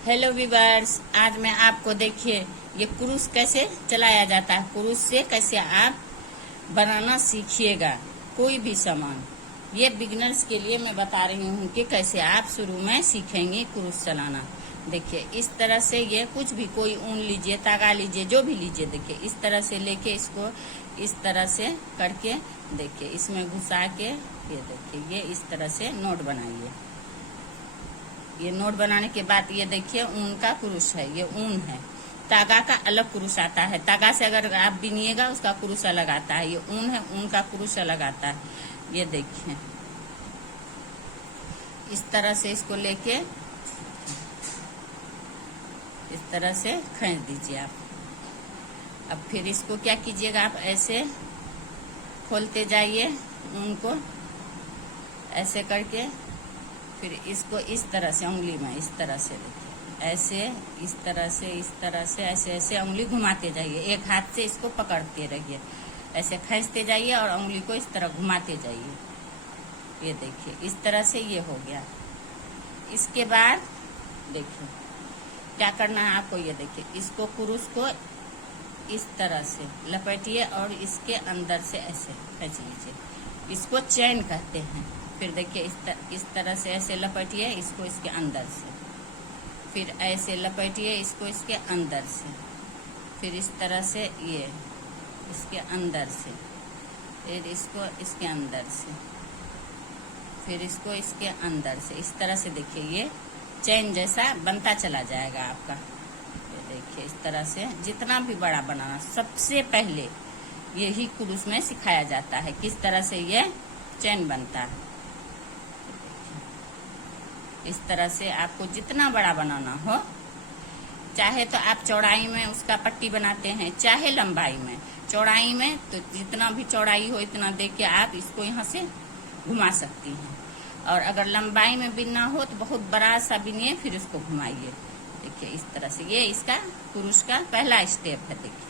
Hello viewers, आज मैं आपको देखिए ये क्रूस कैसे चलाया जाता है। क्रूस से कैसे आप बनाना सीखिएगा कोई भी सामान। ये बिगिनर्स के लिए मैं बता रही हूँ कि कैसे आप शुरू में सीखेंगे क्रूस चलाना। देखिए इस तरह से ये कुछ भी, कोई ऊन लीजिए, तागा लीजिए, जो भी लीजिए। देखिए इस तरह से लेके इसको इस तरह से करके देखिए इसमें घुसा के ये देखिए ये इस तरह से नोट बनाइए। ये नोट बनाने के बाद ये देखिए ऊन का क्रूस है, ये ऊन है। तागा का अलग क्रूस आता है, तागा से अगर आप बिनिएगा उसका क्रूस अलग आता है। ये ऊन है, ऊन का क्रूस अलग आता है। ये देखिए इस तरह से इसको लेके इस तरह से खींच दीजिए आप। अब फिर इसको क्या कीजिएगा, आप ऐसे खोलते जाइए ऊन को ऐसे करके, फिर इसको इस तरह से उंगली में इस तरह से देखिए ऐसे इस तरह से ऐसे ऐसे उंगली घुमाते जाइए। एक हाथ से इसको पकड़ते रहिए, ऐसे खींचते जाइए और उंगली को इस तरह घुमाते जाइए। ये देखिए इस तरह से ये हो गया। इसके बाद देखिए क्या करना है आपको। ये देखिए इसको क्रूस को इस तरह से लपेटिए और इसके अंदर से ऐसे खींच लीजिए। इसको चैन कहते हैं। फिर देखिए इस तरह से ऐसे लपेटिए इसको इसके अंदर से, फिर ऐसे लपेटिए इसको इसके अंदर से, फिर इस तरह से ये इसके अंदर से, फिर इसको इसके अंदर से, फिर इसको इसके अंदर से। इस तरह से देखिए ये चैन जैसा बनता चला जाएगा आपका। ये देखिए इस तरह से जितना भी बड़ा बनाना, सबसे पहले यही क्रूस में सिखाया जाता है किस तरह से ये चैन बनता है। इस तरह से आपको जितना बड़ा बनाना हो, चाहे तो आप चौड़ाई में उसका पट्टी बनाते हैं, चाहे लंबाई में। चौड़ाई में तो जितना भी चौड़ाई हो इतना दे के आप इसको यहाँ से घुमा सकती हैं, और अगर लंबाई में बिनना हो तो बहुत बड़ा सा बिनिए फिर उसको घुमाइए। देखिए इस तरह से ये इसका क्रूस का पहला स्टेप है। देखिए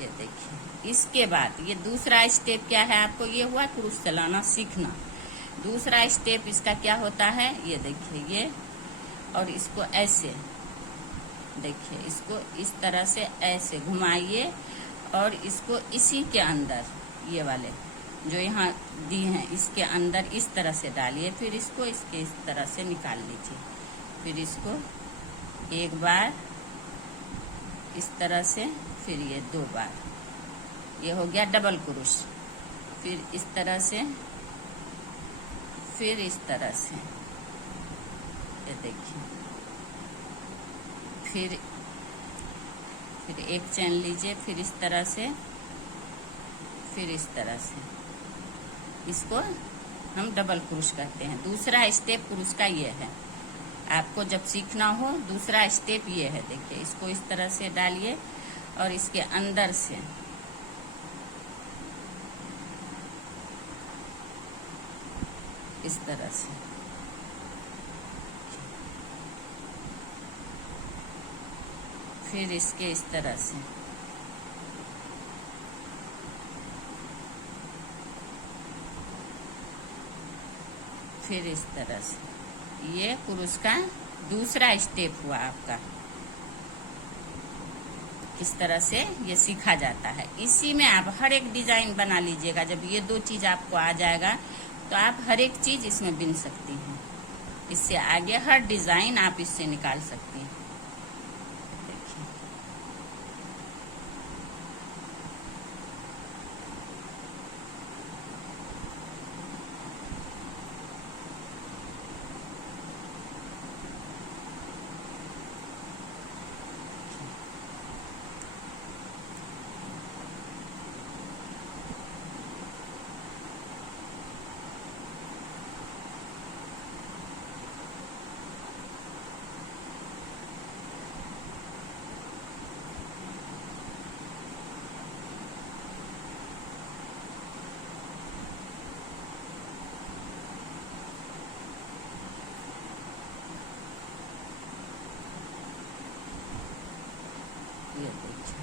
ये देखिए इसके बाद ये दूसरा स्टेप क्या है, आपको ये हुआ क्रूस चलाना सीखना। दूसरा स्टेप इसका क्या होता है, ये देखिए ये, और इसको ऐसे देखिए इसको इस तरह से ऐसे घुमाइए और इसको इसी के अंदर ये वाले जो यहाँ दी हैं इसके अंदर इस तरह से डालिए। फिर इसको इसके इस तरह से निकाल लीजिए। फिर इसको एक बार इस तरह से, फिर ये दो बार। ये हो गया डबल क्रूस। फिर इस तरह से, फिर इस तरह से, ये देखिए फिर एक चैन लीजिए, फिर इस तरह से, फिर इस तरह से। इसको हम डबल क्रूस कहते हैं। दूसरा स्टेप क्रूस का ये है। आपको जब सीखना हो दूसरा स्टेप ये है। देखिए इसको इस तरह से डालिए और इसके अंदर से इस तरह से, फिर इसके इस तरह से, फिर इस तरह से। ये क्रूस का दूसरा स्टेप हुआ आपका। इस तरह से ये सीखा जाता है। इसी में आप हर एक डिजाइन बना लीजिएगा। जब ये दो चीज आपको आ जाएगा तो आप हर एक चीज इसमें बिन सकती हैं। इससे आगे हर डिजाइन आप इससे निकाल सकती हैं। देखिए ये देखिए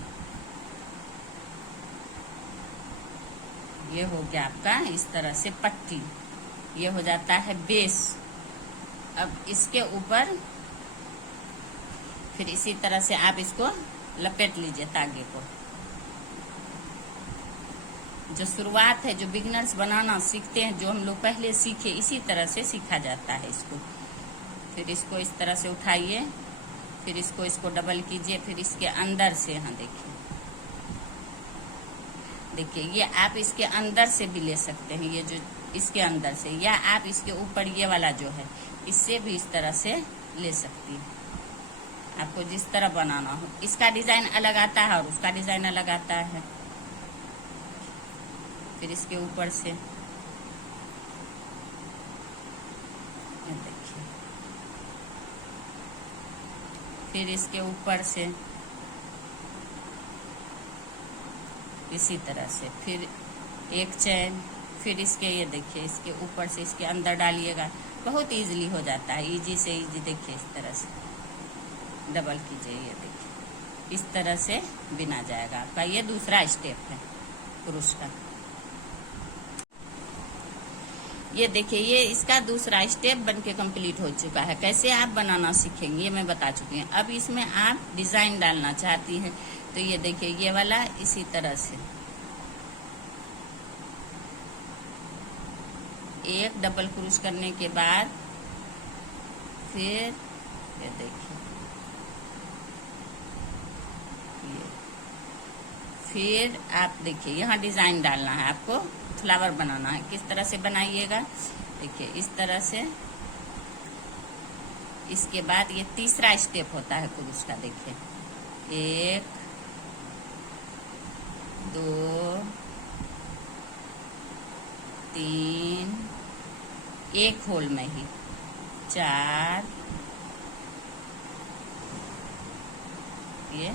ये हो गया आपका इस तरह से पट्टी। ये हो जाता है बेस। अब इसके ऊपर फिर इसी तरह से आप इसको लपेट लीजिए तागे को। जो शुरुआत है, जो बिगिनर्स बनाना सीखते हैं, जो हम लोग पहले सीखे, इसी तरह से सीखा जाता है इसको। फिर इसको इस तरह से उठाइए, फिर इसको डबल कीजिए, फिर इसके अंदर से, यहाँ देखिए ये आप इसके अंदर से भी ले सकते हैं, ये जो इसके अंदर से, या आप इसके ऊपर ये वाला जो है इससे भी इस तरह से ले सकती है। आपको जिस तरह बनाना हो, इसका डिजाइन अलग आता है और उसका डिजाइन अलग आता है। फिर इसके ऊपर से देखिए, फिर इसके ऊपर से इसी तरह से, फिर एक चैन, फिर इसके ये देखिए इसके ऊपर से इसके अंदर डालिएगा। बहुत इजीली हो जाता है, इजी से इजी। देखिए इस तरह से डबल कीजिए, ये देखिए इस तरह से बिना जाएगा आपका। ये दूसरा स्टेप है कुरुश का। ये देखिए ये इसका दूसरा स्टेप बनके कंप्लीट हो चुका है। कैसे आप बनाना सीखेंगे ये मैं बता चुकी हूँ। अब इसमें आप डिजाइन डालना चाहती हैं तो ये देखिए ये वाला इसी तरह से एक डबल क्रूज करने के बाद फिर ये देखिए ये, फिर आप देखिए यहाँ डिजाइन डालना है आपको, फ्लावर बनाना है। किस तरह से बनाइएगा, देखिए इस तरह से। इसके बाद ये तीसरा स्टेप होता है क्रूज का। देखिए 1 2 3, एक होल में ही 4, ये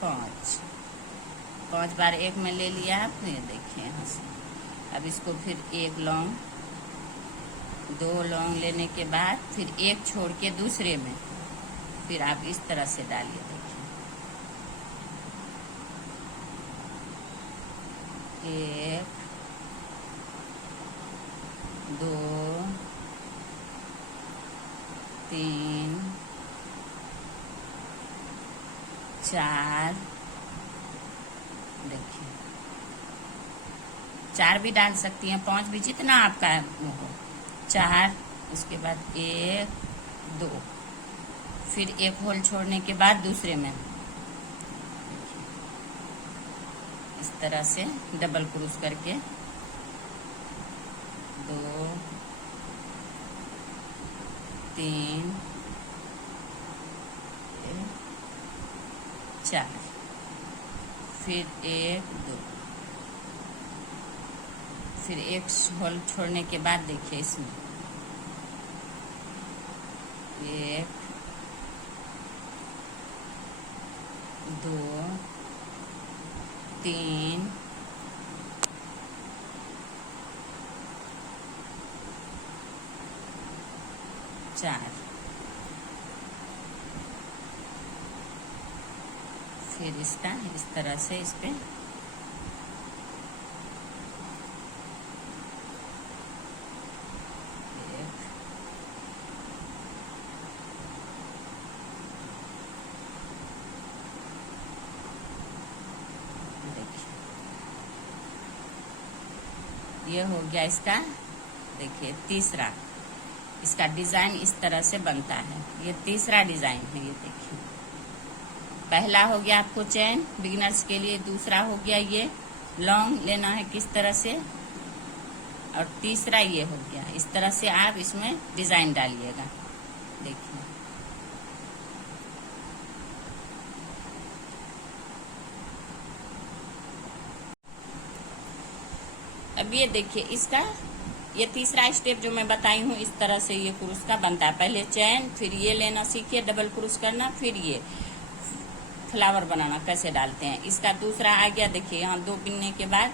5 बार एक में ले लिया आप। ये देखिए यहाँ से अब इसको फिर 1 लौंग, 2 लौंग लेने के बाद फिर एक छोड़ के दूसरे में फिर आप इस तरह से डालिए। देखिए 1 2 3 4, देखिए 4 भी डाल सकती हैं, 5 भी, जितना आपका हो। 4, उसके बाद 1 2, फिर एक होल छोड़ने के बाद दूसरे में इस तरह से डबल क्रूज करके 2 3 4, फिर 1 2, फिर एक होल छोड़ने के बाद देखिए इसमें 1 2 3 4, फिर इसका इस तरह से इस पे ये हो गया इसका। देखिए तीसरा, इसका डिजाइन इस तरह से बनता है। ये तीसरा डिजाइन है। ये देखिए पहला हो गया आपको चैन बिगिनर्स के लिए, दूसरा हो गया ये लॉन्ग लेना है किस तरह से, और तीसरा ये हो गया। इस तरह से आप इसमें डिजाइन डालिएगा। देखिए अब ये देखिए इसका ये तीसरा स्टेप जो मैं बताई हूँ, इस तरह से ये क्रूस का बनता है। पहले चैन, फिर ये लेना सीखिए डबल क्रूस करना, फिर ये फ्लावर बनाना कैसे डालते हैं। इसका दूसरा आ गया। देखिए यहाँ 2 बिनने के बाद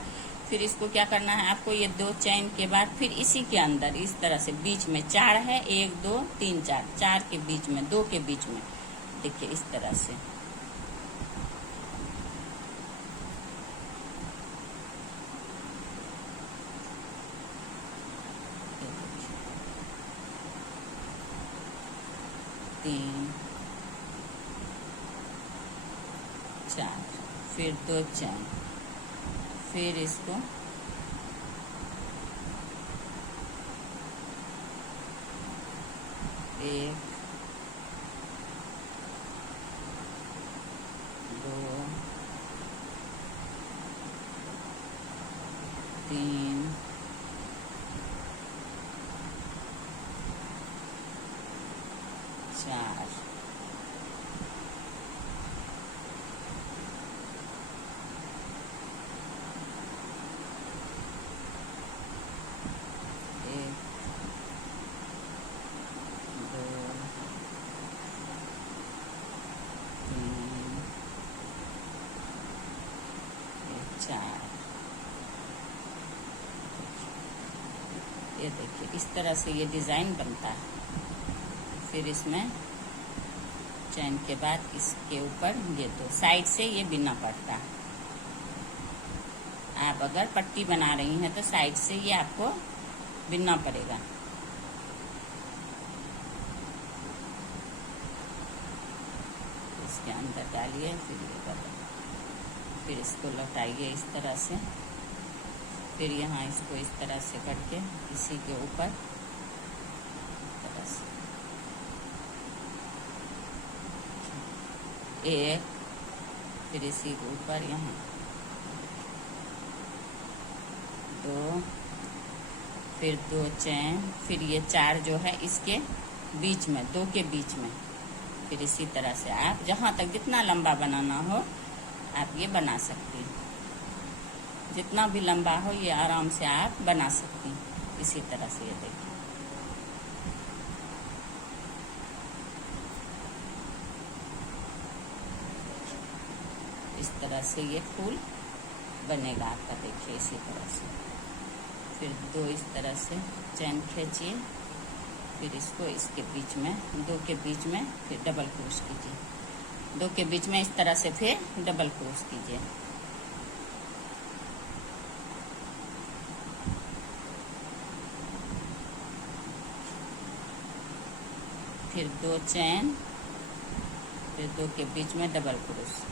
फिर इसको क्या करना है आपको, ये 2 चैन के बाद फिर इसी के अंदर इस तरह से बीच में 4 है, 1 2 3 4, 4 के बीच में 2 के बीच में देखिए इस तरह से 3 4, फिर 2 चैन, फिर इसको 1 2 3 4, 1 2 3 4। ये देखिए इस तरह से ये डिजाइन बनता है। फिर इसमें चैन के बाद इसके ऊपर ये तो साइड से ये बिनना पड़ता है। आप अगर पट्टी बना रही हैं तो साइड से ये आपको बिनना पड़ेगा। इसके अंदर डालिए, फिर ये बदल, फिर इसको लौटाइए इस तरह से। फिर यहाँ इसको इस तरह से करके इसी के ऊपर इस तरह से एक, फिर इसी के ऊपर यहाँ 2, फिर 2 चैन, फिर ये 4 जो है इसके बीच में, 2 के बीच में। फिर इसी तरह से आप जहाँ तक जितना लंबा बनाना हो आप ये बना सकती हैं। जितना भी लंबा हो ये आराम से आप बना सकती हैं। इसी तरह से ये देखिए इस तरह से ये फूल बनेगा आपका। देखिए इसी तरह से। फिर 2 इस तरह से चैन खींचिए, फिर इसको इसके बीच में, 2 के बीच में फिर डबल क्रोश कीजिए। 2 के बीच में इस तरह से फिर डबल क्रोश कीजिए। फिर 2 चैन, फिर 2 के बीच में डबल क्रोश।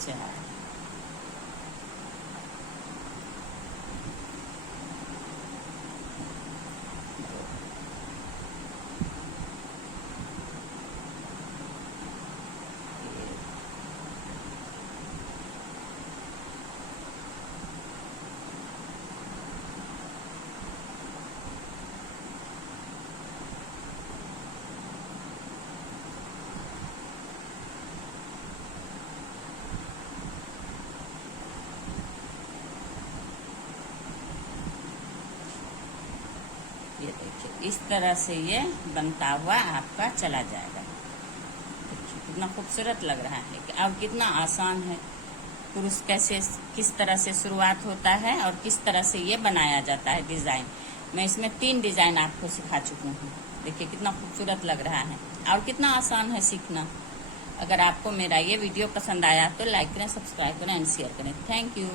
चार, ये देखिए इस तरह से ये बनता हुआ आपका चला जाएगा। देखिए कितना खूबसूरत लग रहा है कि अब कितना आसान है। पुरुष कैसे किस तरह से शुरुआत होता है और किस तरह से ये बनाया जाता है डिजाइन। मैं इसमें 3 डिजाइन आपको सिखा चुकी हूँ। देखिए कितना खूबसूरत लग रहा है और कितना आसान है सीखना। अगर आपको मेरा ये वीडियो पसंद आया तो लाइक करें, सब्सक्राइब करें एंड शेयर करें। Thank you.